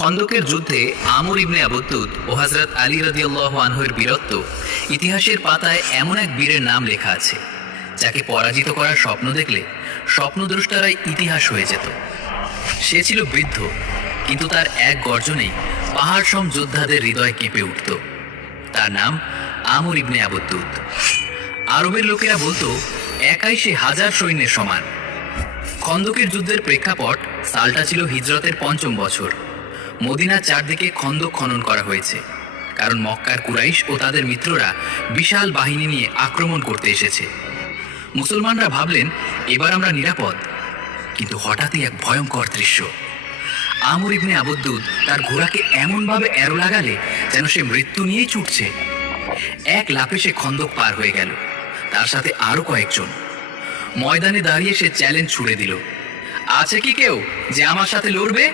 খন্দকের যুদ্ধে আমর ইবনে আবুদ্দুদ ও হযরত আলী রাদিয়াল্লাহু আনহুর বীরত্ব ইতিহাসের পাতায় এমন এক বীরের নাম লেখা আছে যাকে পরাজিত করার স্বপ্ন দেখলে স্বপ্নদ্রষ্টারাই ইতিহাস হয়ে যেত। সে ছিল বৃদ্ধ, কিন্তু তার এক গর্জনেই পাহাড় সম যোদ্ধাদের হৃদয় কেঁপে উঠত। তার নাম আমর ইবনে আবুদ্দুদ। আরবের লোকেরা বলতো একাই সে হাজার সৈন্যের সমান। খন্দকের যুদ্ধের প্রেক্ষাপট সালটা ছিল হিজরতের ৫ম বছর। মদিনার চারদিকে খন্দক খনন করা হয়েছে, কারণ মক্কার কুরাইশ ও তাদের মিত্ররা বিশাল বাহিনী নিয়ে আক্রমণ করতে এসেছে। মুসলমানরা ভাবলেন এবার আমরা নিরাপদ, কিন্তু হঠাৎই এক ভয়ঙ্কর দৃশ্য। আমর ইবনে আবুদ্দুদ তার ঘোড়াকে এমনভাবে অ্যারো লাগালে যেন সে মৃত্যু নিয়েই ছুটছে। এক লাফে সে খন্দক পার হয়ে গেল, তার সাথে আরো কয়েকজন। ময়দানে দাঁড়িয়ে সে চ্যালেঞ্জ ছুড়ে দিল, আছে কি কেউ যে আমার সাথে লড়বে?